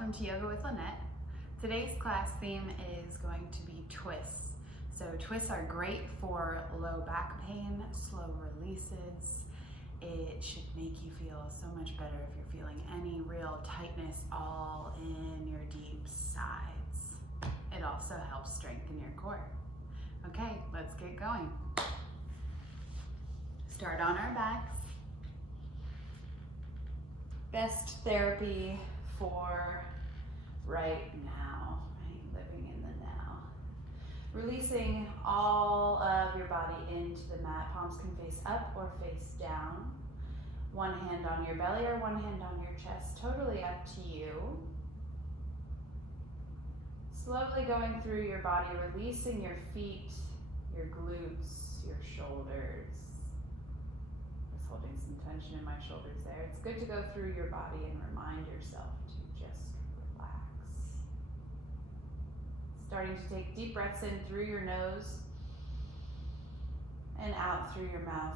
welcome to Yoga with Lynette. Today's class theme is going to be twists. So twists are great for low back pain, slow releases. It should make you feel so much better if you're feeling any real tightness all in your deep sides. It also helps strengthen your core. Okay, let's get going. Start on our backs. Best therapy for right now, right? Living in the now. Releasing all of your body into the mat. Palms can face up or face down. One hand on your belly or one hand on your chest, totally up to you. Slowly going through your body, releasing your feet, your glutes, your shoulders. Just holding some tension in my shoulders there. It's good to go through your body and remind yourself to just relax. Starting to take deep breaths in through your nose and out through your mouth.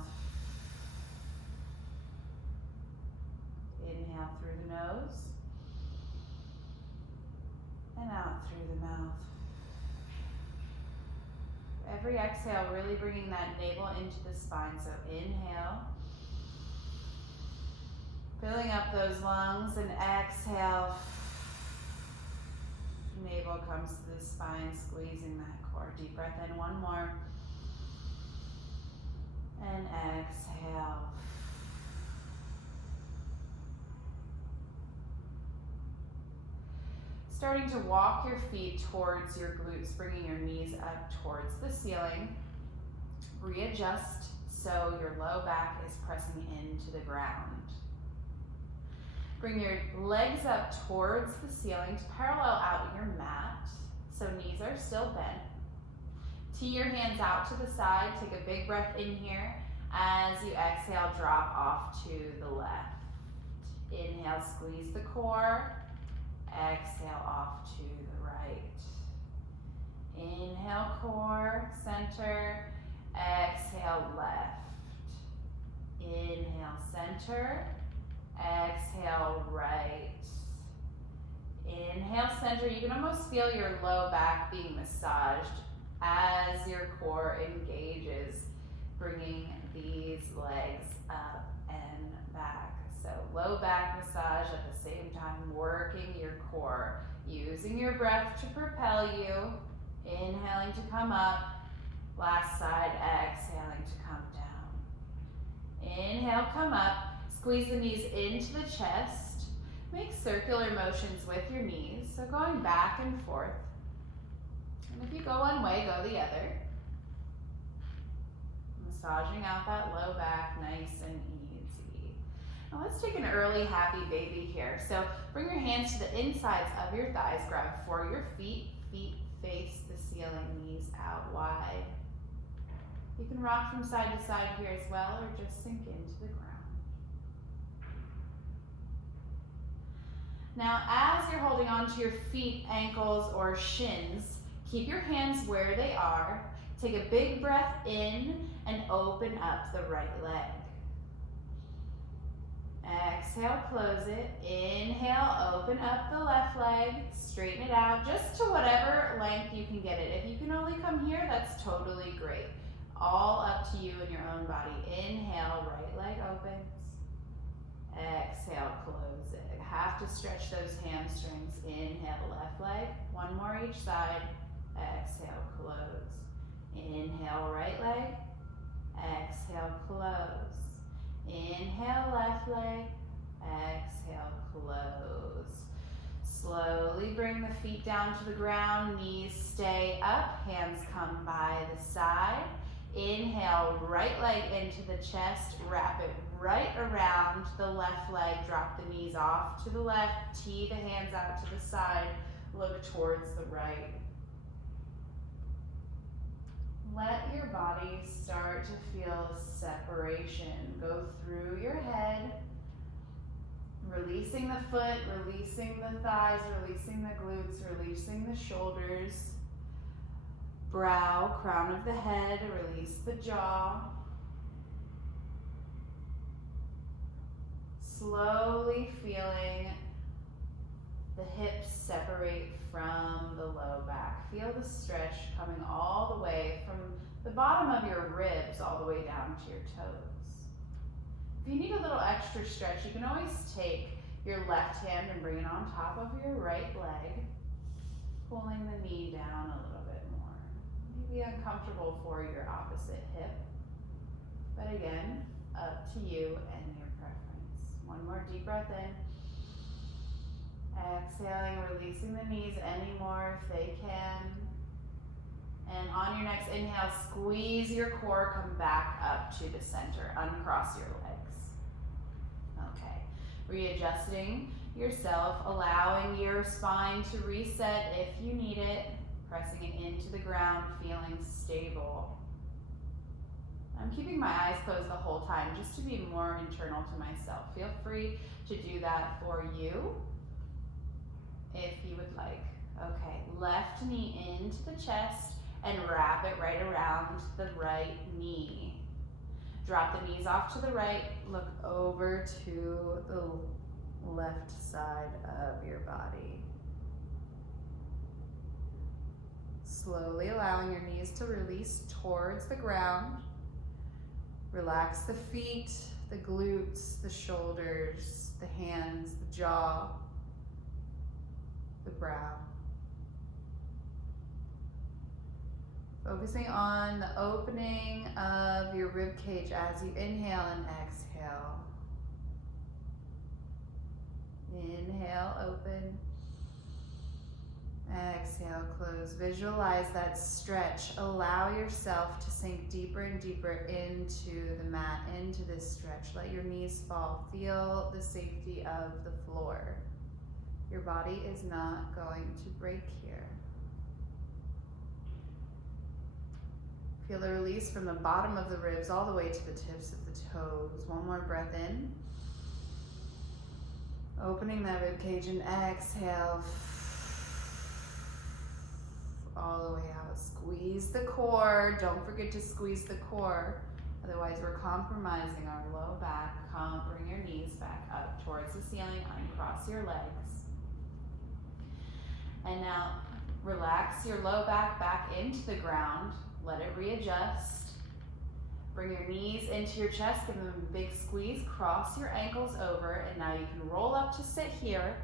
Inhale through the nose and out through the mouth. Every exhale, really bringing that navel into the spine. So inhale, filling up those lungs, and exhale. Navel comes to the spine, squeezing that core. Deep breath in, one more. And exhale. Starting to walk your feet towards your glutes, bringing your knees up towards the ceiling. Readjust so your low back is pressing into the ground. Bring your legs up towards the ceiling to parallel out your mat, so knees are still bent. Tee your hands out to the side, take a big breath in here. As you exhale, drop off to the left. Inhale, squeeze the core. Exhale off to the right. Inhale, core, center. Exhale, left. Inhale, center. Exhale, right. Inhale, center. You can almost feel your low back being massaged as your core engages, bringing these legs up and back. So low back massage at the same time, working your core, using your breath to propel you. Inhaling to come up. Last side, exhaling to come down. Inhale, come up. Squeeze the knees into the chest. Make circular motions with your knees. So going back and forth. And if you go one way, go the other. Massaging out that low back, nice and easy. Now let's take an early happy baby here. So bring your hands to the insides of your thighs. Grab for your feet. Feet face the ceiling, knees out wide. You can rock from side to side here as well, or just sink into the ground. Now, as you're holding onto your feet, ankles, or shins, keep your hands where they are. Take a big breath in and open up the right leg. Exhale, close it. Inhale, open up the left leg. Straighten it out just to whatever length you can get it. If you can only come here, that's totally great. All up to you and your own body. Inhale, right leg opens. Exhale, close it. Have to stretch those hamstrings. Inhale, left leg. One more each side. Exhale, close. Inhale, right leg. Exhale, close. Inhale, left leg. Exhale, close. Slowly bring the feet down to the ground. Knees stay up. Hands come by the side. Inhale, right leg into the chest. Wrap it right around the left leg. Drop the knees off to the left. Tee the hands out to the side. Look towards the right. Let your body start to feel separation. Go through your head, releasing the foot, releasing the thighs, releasing the glutes, releasing the shoulders. Brow, crown of the head, release the jaw. Slowly feeling the hips separate from the low back. Feel the stretch coming all the way from the bottom of your ribs all the way down to your toes. If you need a little extra stretch, you can always take your left hand and bring it on top of your right leg, pulling the knee down a little bit more. Maybe uncomfortable for your opposite hip, but again, up to you and your preference. One more deep breath in. Exhaling, releasing the knees any more if they can. And on your next inhale, squeeze your core, come back up to the center, uncross your legs. Okay, readjusting yourself, allowing your spine to reset if you need it, pressing it into the ground, feeling stable. I'm keeping my eyes closed the whole time just to be more internal to myself. Feel free to do that for you if you would like. Okay, left knee into the chest and wrap it right around the right knee. Drop the knees off to the right, look over to the left side of your body. Slowly allowing your knees to release towards the ground. Relax the feet, the glutes, the shoulders, the hands, the jaw, the brow. Focusing on the opening of your rib cage as you inhale and exhale. Inhale, open. Exhale, close. Visualize that stretch. Allow yourself to sink deeper and deeper into the mat, into this stretch. Let your knees fall. Feel the safety of the floor. Your body is not going to break here. Feel the release from the bottom of the ribs all the way to the tips of the toes. One more breath in. Opening that rib cage and exhale. All the way out. Squeeze the core. Don't forget to squeeze the core. Otherwise, we're compromising our low back. Bring your knees back up towards the ceiling. Uncross your legs. And now, relax your low back into the ground. Let it readjust. Bring your knees into your chest. Give them a big squeeze. Cross your ankles over. And now you can roll up to sit here.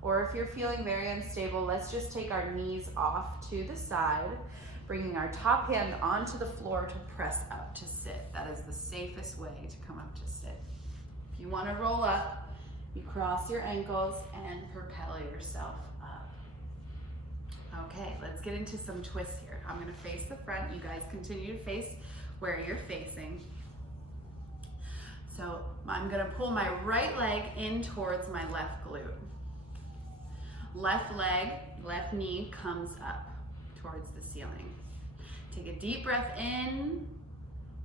Or if you're feeling very unstable, let's just take our knees off to the side, bringing our top hand onto the floor to press up to sit. That is the safest way to come up to sit. If you want to roll up, you cross your ankles and propel yourself up. Okay, let's get into some twists here. I'm going to face the front. You guys continue to face where you're facing. So I'm going to pull my right leg in towards my left glute. Left leg, left knee comes up towards the ceiling. Take a deep breath in.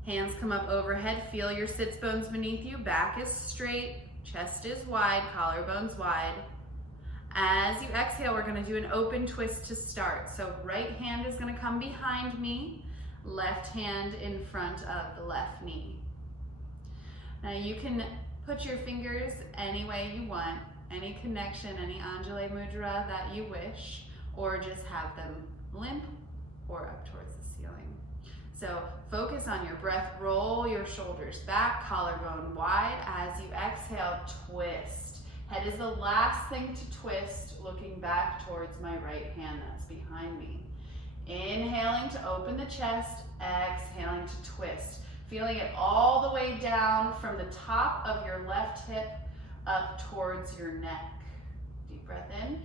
Hands come up overhead. Feel your sits bones beneath you. Back is straight. Chest is wide. Collarbones wide. As you exhale, we're going to do an open twist to start. So right hand is going to come behind me. Left hand in front of the left knee. Now you can put your fingers any way you want. Any connection, any Anjali Mudra that you wish, or just have them limp or up towards the ceiling. So focus on your breath, roll your shoulders back, collarbone wide. As you exhale, twist. Head is the last thing to twist, looking back towards my right hand that's behind me. Inhaling to open the chest, exhaling to twist. Feeling it all the way down from the top of your left hip up towards your neck. Deep breath in.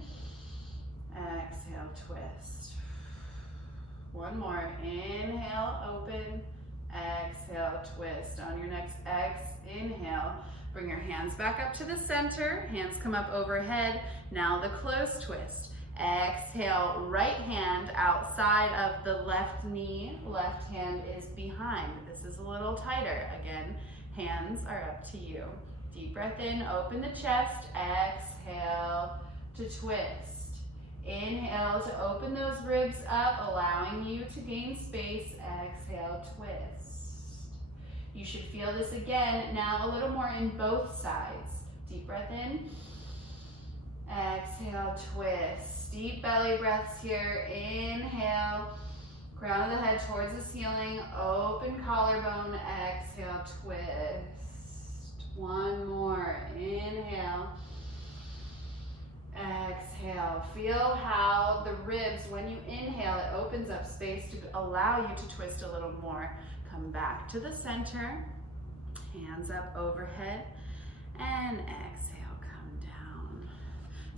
Exhale, twist. One more. Inhale, open. Exhale, twist. On your next inhale, bring your hands back up to the center. Hands come up overhead. Now the close twist. Exhale, right hand outside of the left knee. Left hand is behind. This is a little tighter. Again, hands are up to you. Deep breath in, open the chest, exhale to twist. Inhale to open those ribs up, allowing you to gain space, exhale, twist. You should feel this again, now a little more in both sides. Deep breath in, exhale, Exhale, twist. Deep belly breaths here. Inhale, crown of the head towards the ceiling. Open collarbone. Exhale, twist. One more. Inhale. Exhale. Feel how the ribs, when you inhale, it opens up space to allow you to twist a little more. Come back to the center. Hands up overhead. And exhale, come down.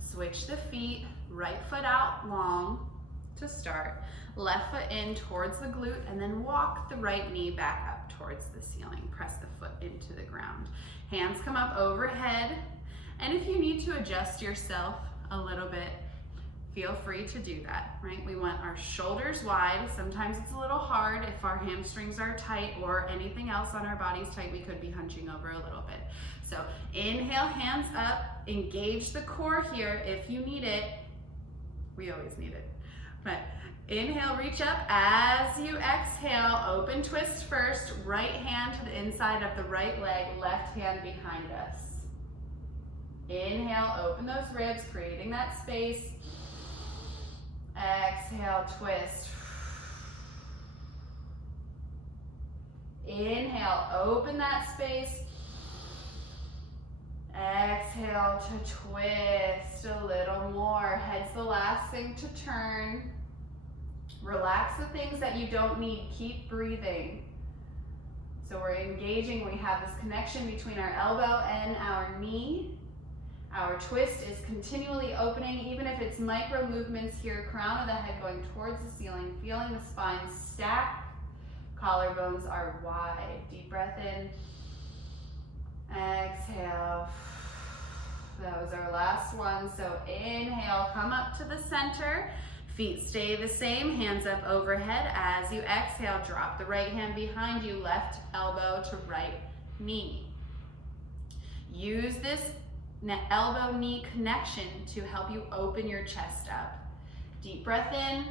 Switch the feet. Right foot out long to start. Left foot in towards the glute, and then walk the right knee back up towards the ceiling. Press the foot into the ground. Hands come up overhead. And if you need to adjust yourself a little bit, feel free to do that, right? We want our shoulders wide. Sometimes it's a little hard if our hamstrings are tight or anything else on our body's tight, we could be hunching over a little bit. So inhale, hands up, engage the core here if you need it. We always need it. But inhale, reach up. As you exhale, open twist first. Right hand to the inside of the right leg, left hand behind us. Inhale, open those ribs, creating that space. Exhale, twist. Inhale, open that space. Exhale to twist a little more. Head's the last thing to turn. Relax the things that you don't need. Keep breathing. So we're engaging. We have this connection between our elbow and our knee. Our twist is continually opening, even if it's micro movements here. Crown of the head going towards the ceiling, feeling the spine stack. Collarbones are wide. Deep breath in. Exhale. That was our last one. So inhale, come up to the center. Feet stay the same, hands up overhead. As you exhale, drop the right hand behind you, left elbow to right knee. Use this elbow-knee connection to help you open your chest up. Deep breath in,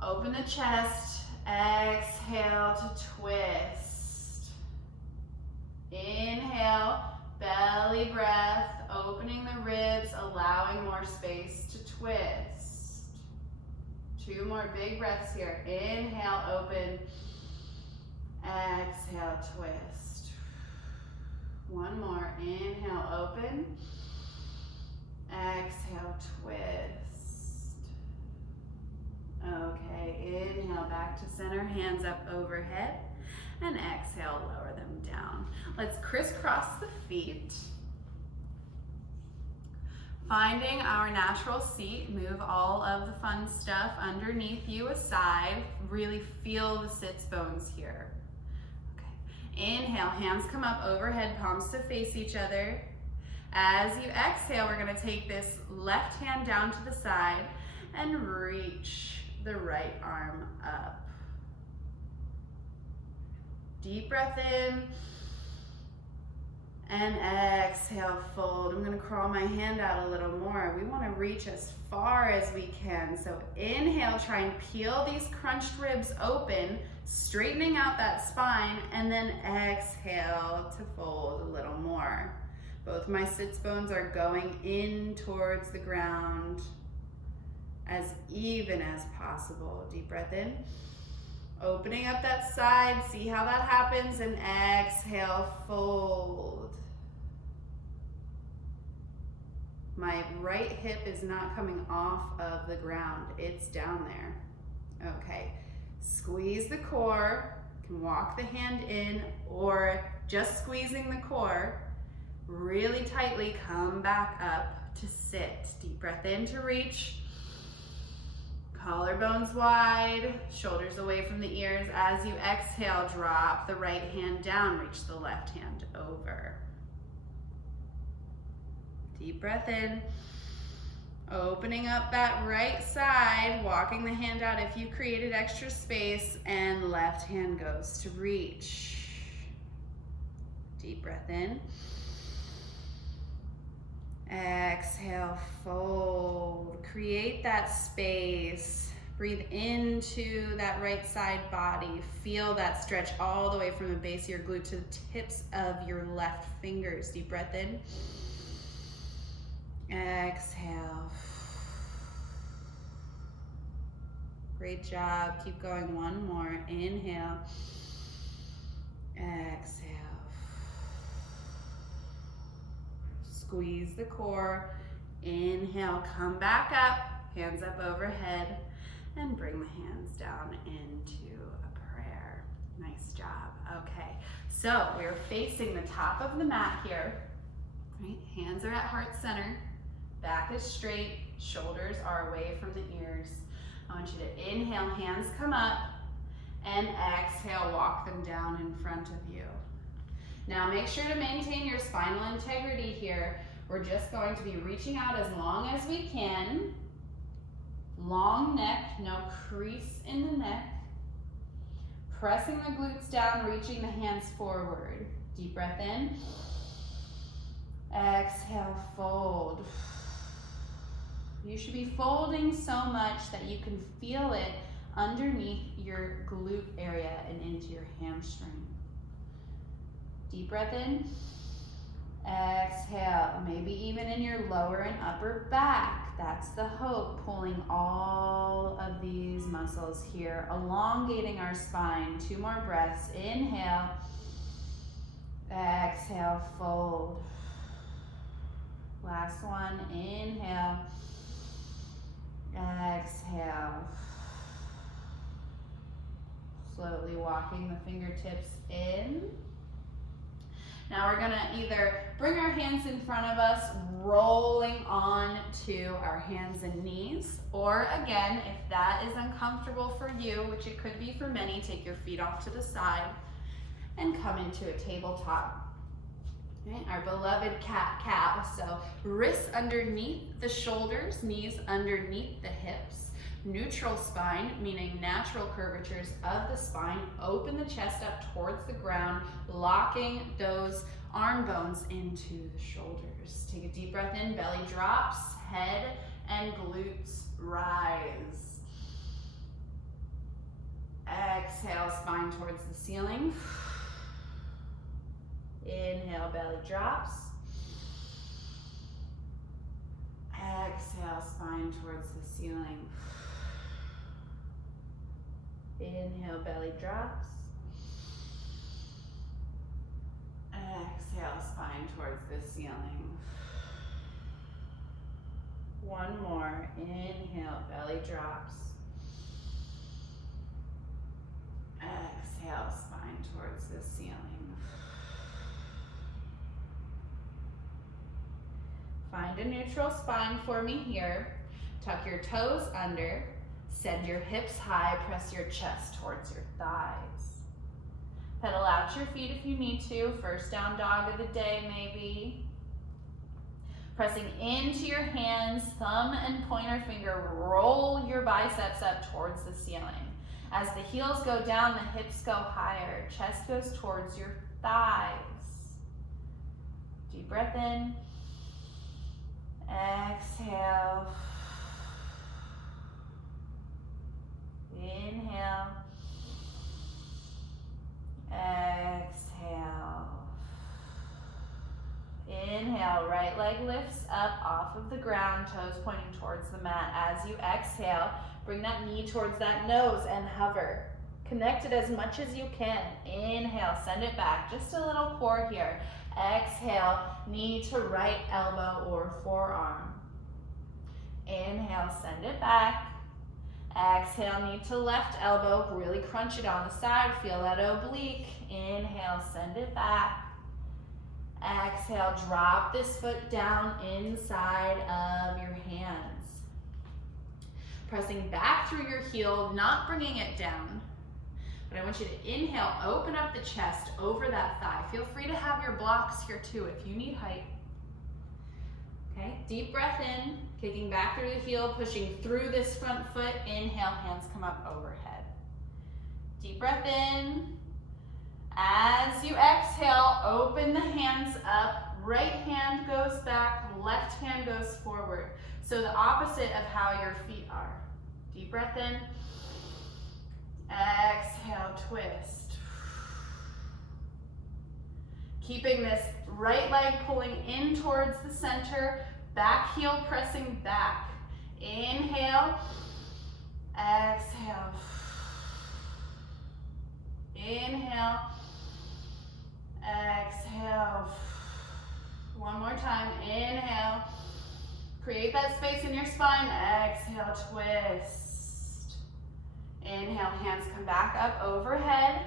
open the chest, exhale to twist. Inhale, belly breath, opening the ribs, allowing more space to twist. Two more big breaths here. Inhale, open, exhale, twist. One more. Inhale, open. Exhale, twist. Okay, inhale back to center, hands up overhead. And exhale, lower them down. Let's crisscross the feet. Finding our natural seat, move all of the fun stuff underneath you aside. Really feel the sits bones here. Inhale, hands come up overhead, palms to face each other. As you exhale, we're gonna take this left hand down to the side and reach the right arm up. Deep breath in and exhale, fold. I'm gonna crawl my hand out a little more. We wanna reach as far as we can. So inhale, try and peel these crunched ribs open, straightening out that spine, and then exhale to fold a little more. Both my sits bones are going in towards the ground as even as possible. Deep breath in. Opening up that side, see how that happens, and exhale, fold. My right hip is not coming off of the ground, it's down there. Okay, squeeze the core, you can walk the hand in, or just squeezing the core, really tightly come back up to sit. Deep breath in to reach. Collarbones wide, shoulders away from the ears. As you exhale, drop the right hand down, reach the left hand over. Deep breath in, opening up that right side, walking the hand out if you created extra space, and left hand goes to reach. Deep breath in. Exhale, fold. Create that space. Breathe into that right side body. Feel that stretch all the way from the base of your glute to the tips of your left fingers. Deep breath in. Exhale, Great job. Keep going. One more. Inhale. Exhale. Squeeze the core. Inhale. Come back up. Hands up overhead. And bring the hands down into a prayer. Nice job. Okay. So we're facing the top of the mat here. Right? Hands are at heart center. Back is straight. Shoulders are away from the ears. I want you to inhale, hands come up, and exhale, walk them down in front of you. Now make sure to maintain your spinal integrity here. We're just going to be reaching out as long as we can. Long neck, no crease in the neck. Pressing the glutes down, reaching the hands forward. Deep breath in. Exhale, fold. You should be folding so much that you can feel it underneath your glute area and into your hamstring. Deep breath in. Exhale, maybe even in your lower and upper back. That's the hope, pulling all of these muscles here, elongating our spine. 2 more breaths. Inhale. Exhale, fold. Last one. Inhale. Exhale. Slowly walking the fingertips in. Now we're gonna either bring our hands in front of us, rolling on to our hands and knees, or again, if that is uncomfortable for you, which it could be for many, take your feet off to the side and come into a tabletop. Right, our beloved cat-cow. So wrists underneath the shoulders, knees underneath the hips. Neutral spine, meaning natural curvatures of the spine. Open the chest up towards the ground, locking those arm bones into the shoulders. Take a deep breath in, belly drops, head and glutes rise. Exhale, spine towards the ceiling. Inhale, belly drops. Exhale, spine towards the ceiling. Inhale, belly drops. Exhale, spine towards the ceiling. One more. Inhale, belly drops. Exhale, spine towards the ceiling. Find a neutral spine for me here. Tuck your toes under. Send your hips high. Press your chest towards your thighs. Pedal out your feet if you need to. First down dog of the day, maybe. Pressing into your hands, thumb and pointer finger, roll your biceps up towards the ceiling. As the heels go down, the hips go higher. Chest goes towards your thighs. Deep breath in. Exhale. Inhale. Exhale. Inhale, right leg lifts up off of the ground, toes pointing towards the mat. As you exhale, bring that knee towards that nose and hover. Connect it as much as you can. Inhale, send it back, just a little core here. Exhale, knee to right elbow or forearm. Inhale, send it back. Exhale, knee to left elbow, really crunch it on the side, feel that oblique. Inhale, send it back. Exhale, drop this foot down inside of your hands. Pressing back through your heel, not bringing it down. But I want you to inhale, open up the chest over that thigh. Feel free to have your blocks here too if you need height. Okay, deep breath in, kicking back through the heel, pushing through this front foot. Inhale, hands come up overhead. Deep breath in. As you exhale, open the hands up. Right hand goes back, left hand goes forward. So the opposite of how your feet are. Deep breath in. Exhale, twist. Keeping this right leg pulling in towards the center, back heel pressing back. Inhale. Exhale. Inhale. Exhale. One more time. Inhale. Create that space in your spine. Exhale, twist. Inhale, hands come back up overhead.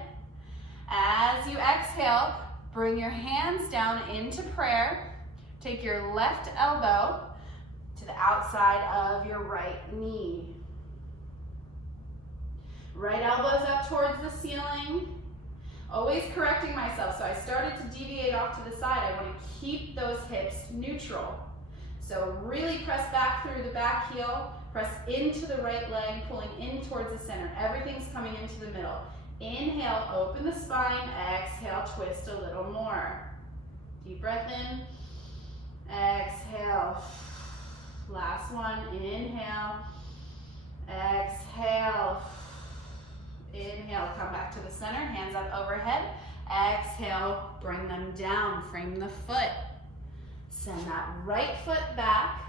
As you exhale, bring your hands down into prayer. Take your left elbow to the outside of your right knee. Right elbow's up towards the ceiling. Always correcting myself. So I started to deviate off to the side. I want to keep those hips neutral. So really press back through the back heel. Press into the right leg, pulling in towards the center. Everything's coming into the middle. Inhale, open the spine. Exhale, twist a little more. Deep breath in. Exhale. Last one. Inhale. Exhale. Inhale, come back to the center, hands up overhead. Exhale, bring them down, frame the foot. Send that right foot back.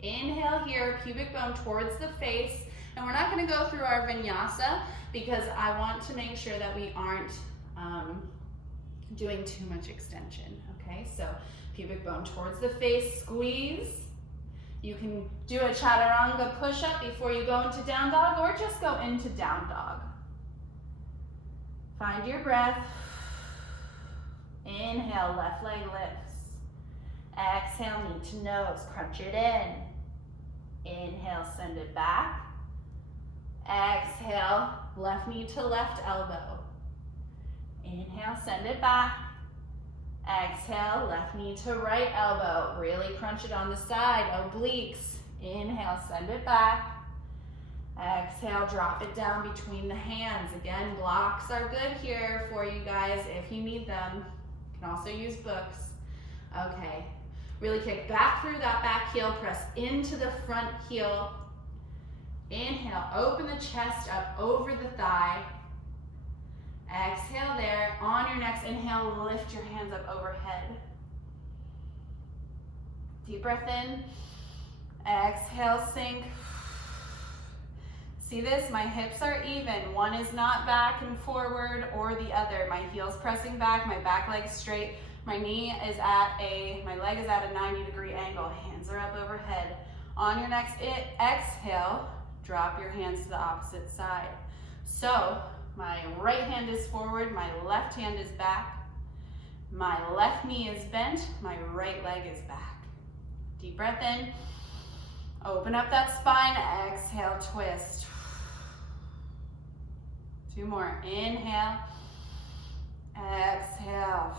Inhale here, pubic bone towards the face. And we're not gonna go through our vinyasa because I want to make sure that we aren't doing too much extension, okay? So pubic bone towards the face, squeeze. You can do a chaturanga push-up before you go into down dog or just go into down dog. Find your breath. Inhale, left leg lifts. Exhale, knee to nose, crunch it in. Inhale, send it back. Exhale, left knee to left elbow. Inhale, send it back. Exhale, left knee to right elbow. Really crunch it on the side, obliques. Inhale, send it back. Exhale, drop it down between the hands. Again, blocks are good here for you guys if you need them. You can also use books. Okay, really kick back through that back heel, press into the front heel. Inhale, open the chest up over the thigh. Exhale there. On your next inhale, lift your hands up overhead. Deep breath in. Exhale, sink. See this? My hips are even. One is not back and forward or the other. My heel's pressing back, my back leg's straight. My leg is at a 90-degree angle. Hands are up overhead. On your next exhale, drop your hands to the opposite side. So, my right hand is forward, my left hand is back. My left knee is bent, my right leg is back. Deep breath in. Open up that spine, exhale, twist. 2 more. Inhale, exhale.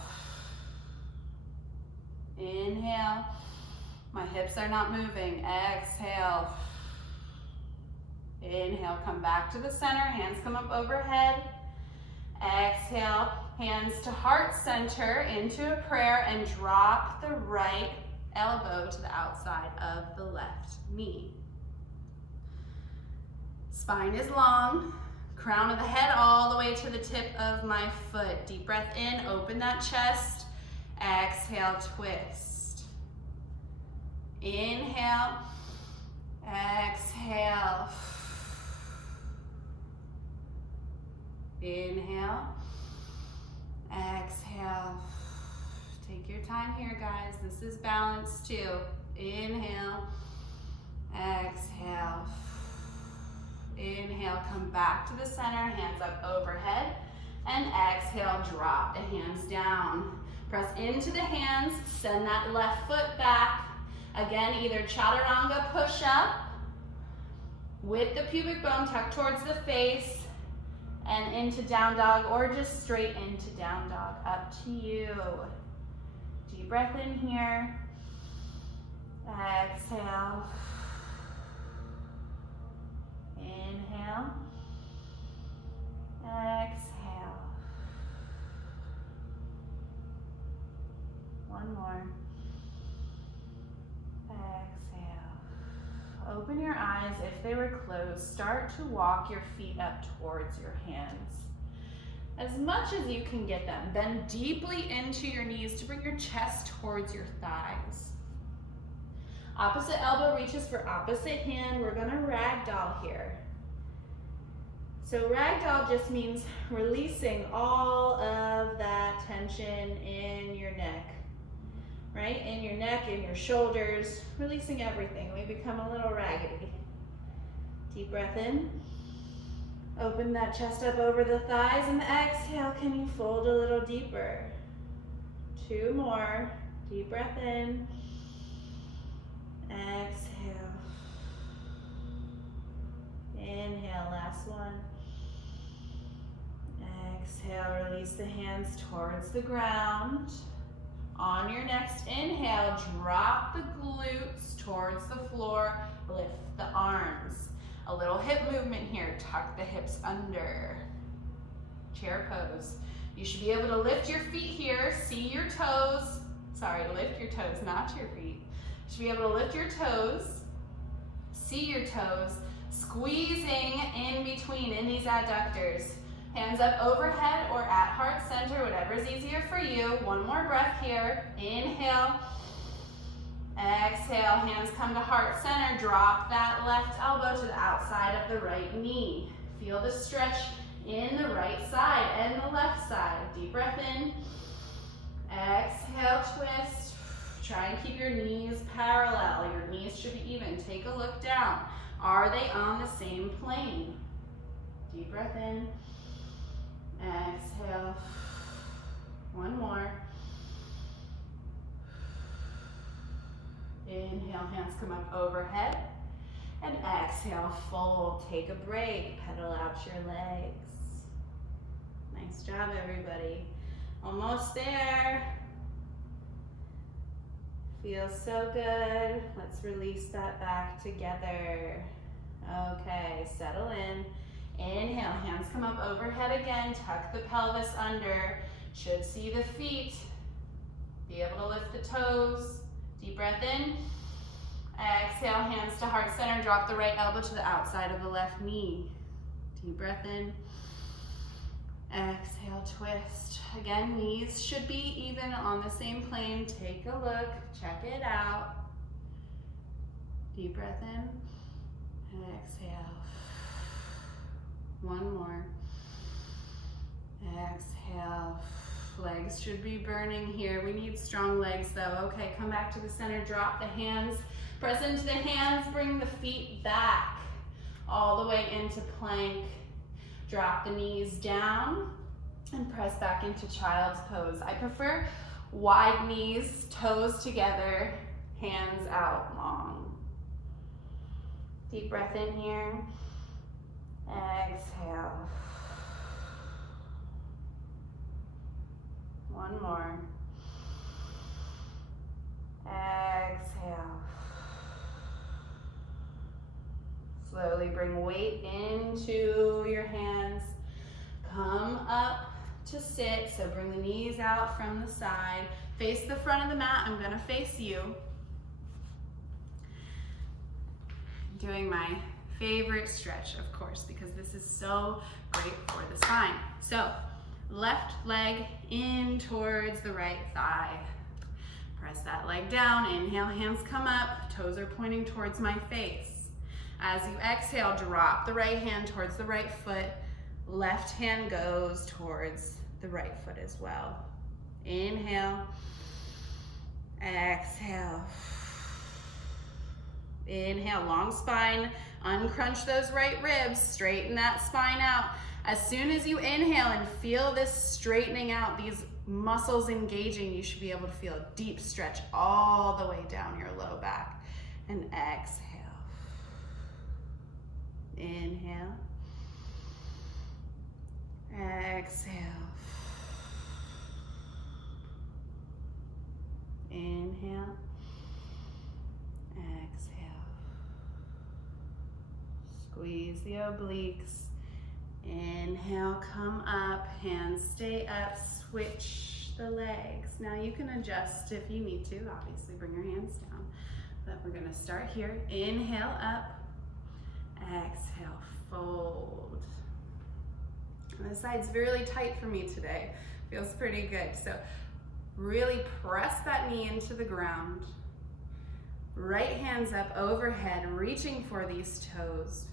Inhale. My hips are not moving. Exhale. Inhale, come back to the center. Hands come up overhead. Exhale, hands to heart center into a prayer and drop the right elbow to the outside of the left knee. Spine is long. Crown of the head all the way to the tip of my foot. Deep breath in, open that chest. Exhale, twist. Inhale, exhale. Inhale, exhale. Take your time here, guys. This is balance too. Inhale, exhale. Inhale, come back to the center, hands up overhead. And exhale, drop the hands down. Press into the hands, send that left foot back. Again, either chaturanga push-up with the pubic bone tucked towards the face and into down dog, or just straight into down dog, up to you. Deep breath in here. Exhale. Inhale. Exhale. One more. Exhale. Open your eyes. If they were closed, start to walk your feet up towards your hands. As much as you can get them. Bend deeply into your knees to bring your chest towards your thighs. Opposite elbow reaches for opposite hand. We're gonna ragdoll here. So ragdoll just means releasing all of that tension in your neck, right? In your neck, in your shoulders, releasing everything. We become a little raggedy. Deep breath in. Open that chest up over the thighs, and exhale, can you fold a little deeper? 2 more. Deep breath in. Exhale. Inhale, last one. Exhale, release the hands towards the ground. On your next inhale, drop the glutes towards the floor, lift the arms. A little hip movement here, tuck the hips under. Chair pose. You should be able to lift your feet here, see your toes. Sorry, lift your toes, not your feet. You should be able to lift your toes, see your toes, squeezing in between in these adductors. Hands up overhead or at heart center, whatever's easier for you. One more breath here. Inhale. Exhale, hands come to heart center. Drop that left elbow to the outside of the right knee. Feel the stretch in the right side and the left side. Deep breath in. Exhale, twist. Try and keep your knees parallel. Your knees should be even. Take a look down. Are they on the same plane? Deep breath in. Exhale. One more. Inhale, hands come up overhead. And exhale, fold. Take a break. Pedal out your legs. Nice job, everybody. Almost there. Feels so good. Let's release that back together. Okay, settle in. Inhale, hands come up overhead again. Tuck the pelvis under. Should see the feet. Be able to lift the toes. Deep breath in. Exhale, hands to heart center. Drop the right elbow to the outside of the left knee. Deep breath in. Exhale, twist. Again, knees should be even on the same plane. Take a look, check it out. Deep breath in. Exhale. One more. Exhale. Legs should be burning here. We need strong legs though. Okay, come back to the center. Drop the hands. Press into the hands. Bring the feet back all the way into plank. Drop the knees down and press back into child's pose. I prefer wide knees, toes together, hands out long. Deep breath in here. Exhale. One more. Exhale. Slowly bring weight into your hands. Come up to sit. So bring the knees out from the side. Face the front of the mat. I'm gonna face you. Doing my favorite stretch, of course, because this is so great for the spine. So left leg in towards the right thigh. Press that leg down. Inhale, hands come up. Toes are pointing towards my face. As you exhale, drop the right hand towards the right foot. Left hand goes towards the right foot as well. Inhale. Exhale. Inhale, long spine. Uncrunch those right ribs. Straighten that spine out. As soon as you inhale and feel this straightening out, these muscles engaging, you should be able to feel a deep stretch all the way down your low back. And exhale. Inhale. Exhale. Inhale. Exhale. Squeeze the obliques. Inhale, come up, hands stay up, switch the legs. Now you can adjust if you need to, obviously bring your hands down. But we're gonna start here. Inhale up, exhale, fold. And the side's really tight for me today. Feels pretty good. So really press that knee into the ground. Right hands up overhead, reaching for these toes.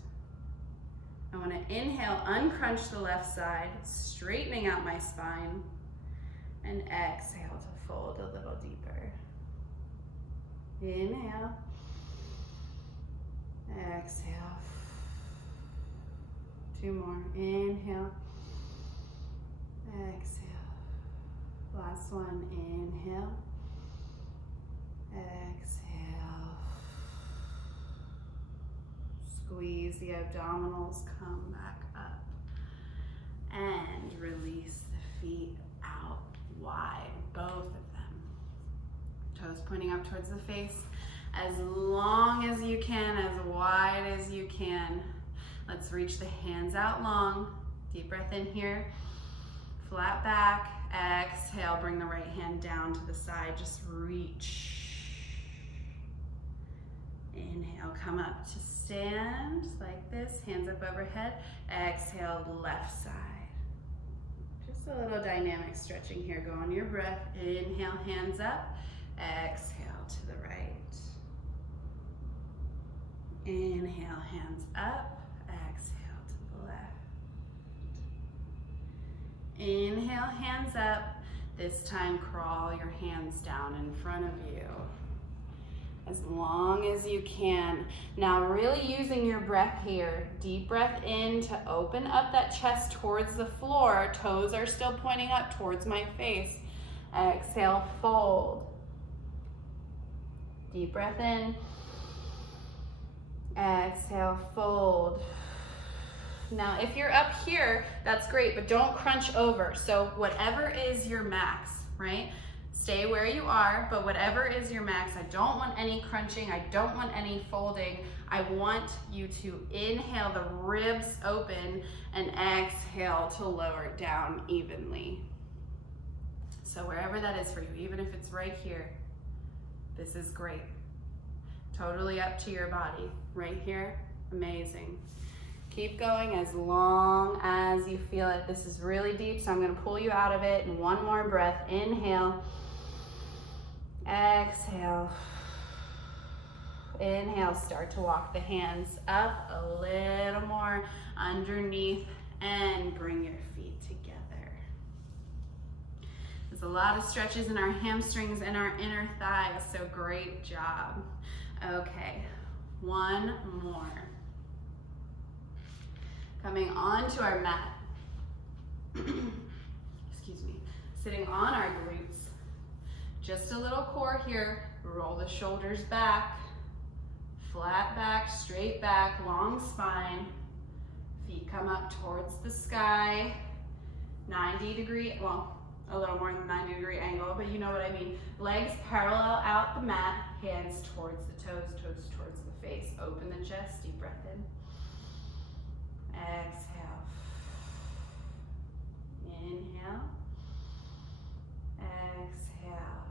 I want to inhale, uncrunch the left side, straightening out my spine, and exhale to fold a little deeper. Inhale, exhale. 2 more. Inhale, exhale. Last one. Inhale, exhale. Squeeze the abdominals, come back up. And release the feet out wide, both of them. Toes pointing up towards the face. As long as you can, as wide as you can. Let's reach the hands out long. Deep breath in here. Flat back. Exhale, bring the right hand down to the side. Just reach. Inhale, come up to stand like this. Hands up overhead. Exhale, left side. Just a little dynamic stretching here. Go on your breath. Inhale, hands up. Exhale to the right. Inhale, hands up. Exhale to the left. Inhale, hands up. This time, crawl your hands down in front of you. As long as you can. Now, really using your breath here. Deep breath in to open up that chest towards the floor. Toes are still pointing up towards my face. Exhale, fold. Deep breath in. Exhale, fold. Now, if you're up here, that's great, but don't crunch over. So whatever is your max, right? Stay where you are, but whatever is your max, I don't want any crunching, I don't want any folding. I want you to inhale the ribs open and exhale to lower it down evenly. So wherever that is for you, even if it's right here, this is great. Totally up to your body. Right here, amazing. Keep going as long as you feel it. This is really deep, so I'm gonna pull you out of it. And one more breath, inhale. Exhale. Inhale, start to walk the hands up a little more underneath and bring your feet together. There's a lot of stretches in our hamstrings and our inner thighs, so great job. Okay, one more. Coming onto our mat. Excuse me. Sitting on our glutes. Just a little core here. Roll the shoulders back. Flat back, straight back, long spine. Feet come up towards the sky. 90-degree, well, a little more than 90-degree angle, but you know what I mean. Legs parallel out the mat, hands towards the toes, toes towards the face. Open the chest, deep breath in. Exhale. Inhale. Exhale.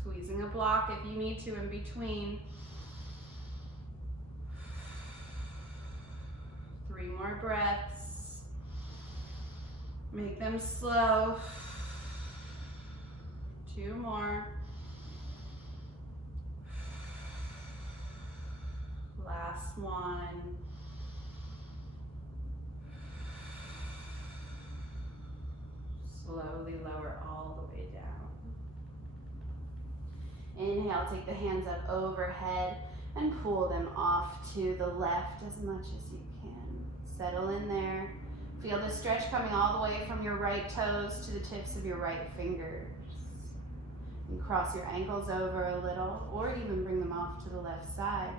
Squeezing a block if you need to in between. 3 more breaths. Make them slow. 2 more. Last one. Slowly lower all the way down. Inhale, take the hands up overhead and pull them off to the left as much as you can. Settle in there. Feel the stretch coming all the way from your right toes to the tips of your right fingers. And cross your ankles over a little, or even bring them off to the left side.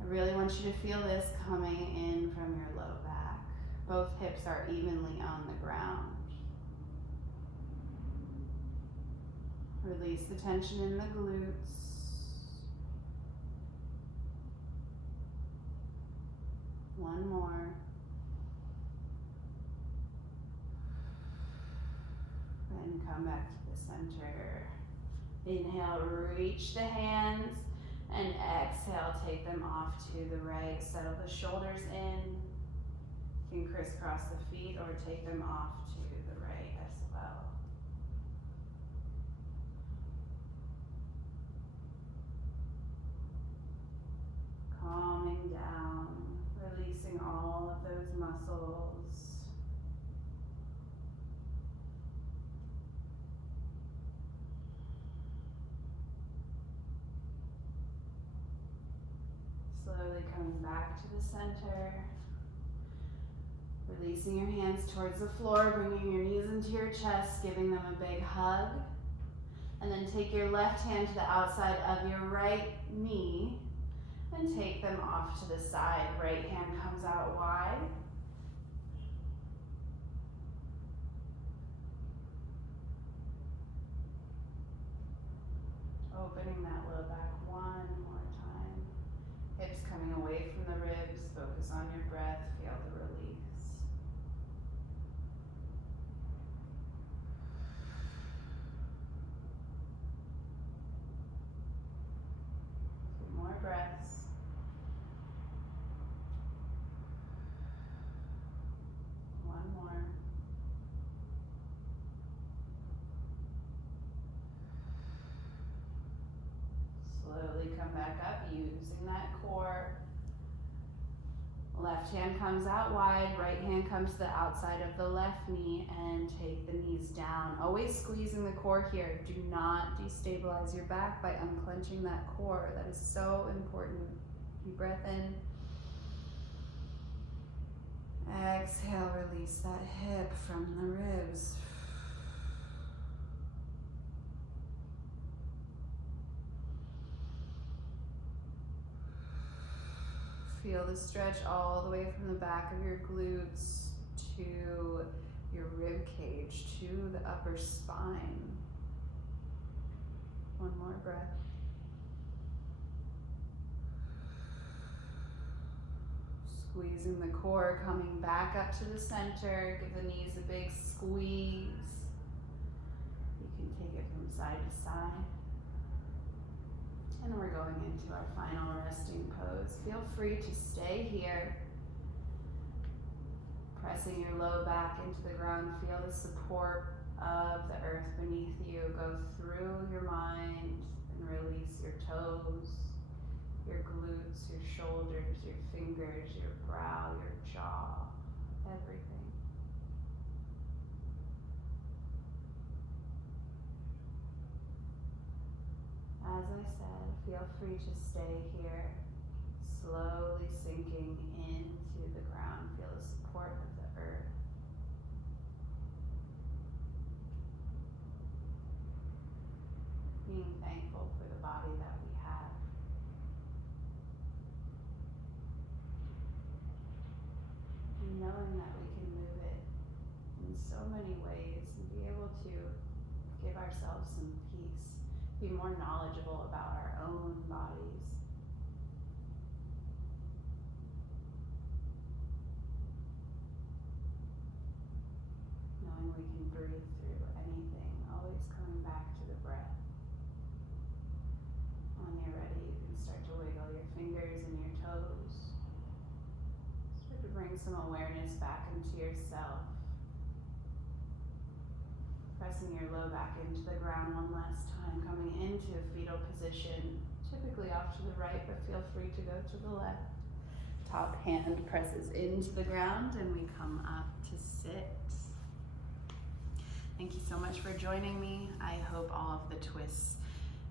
I really want you to feel this coming in from your low back. Both hips are evenly on the ground. Release the tension in the glutes. One more. And come back to the center. Inhale, reach the hands, and exhale, take them off to the right. Settle the shoulders in. You can crisscross the feet or take them off to the right as well. Calming down, releasing releasing all of those muscles. Slowly coming back to the center. Releasing your hands towards the floor, bringing your knees into your chest, giving them a big hug. And then take your left hand to the outside of your right knee and take them off to the side. Right hand comes out wide. Opening that low back one more time. Hips coming away from the ribs. Focus on your breath. Feel the release. More breaths. One more. Slowly come back up using that core. Left hand comes out wide, right hand comes to the outside of the left knee and take the knees down. Always squeezing the core here. Do not destabilize your back by unclenching that core. That is so important. Deep breath in. Exhale, release that hip from the ribs. Feel the stretch all the way from the back of your glutes to your rib cage, to the upper spine. One more breath. Squeezing the core, coming back up to the center. Give the knees a big squeeze. You can take it from side to side. And we're going into our final resting pose. Feel free to stay here. Pressing your low back into the ground. Feel the support of the earth beneath you. Go through your mind and release your toes, your glutes, your shoulders, your fingers, your brow, your jaw, everything. As I said, feel free to stay here, slowly sinking into the ground. Feel the support of the earth. Being thankful for the body that we have. And knowing that we can move it in so many ways and be able to give ourselves some peace. Be more knowledgeable about our own bodies. Knowing we can breathe through anything, always coming back to the breath. When you're ready, you can start to wiggle your fingers and your toes. Start to bring some awareness back into yourself. Pressing your low back into the ground one last time, coming into a fetal position, typically off to the right, but feel free to go to the left. Top hand presses into the ground and we come up to sit. Thank you so much for joining me. I hope all of the twists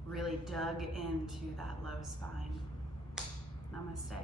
really dug into that low spine. Namaste.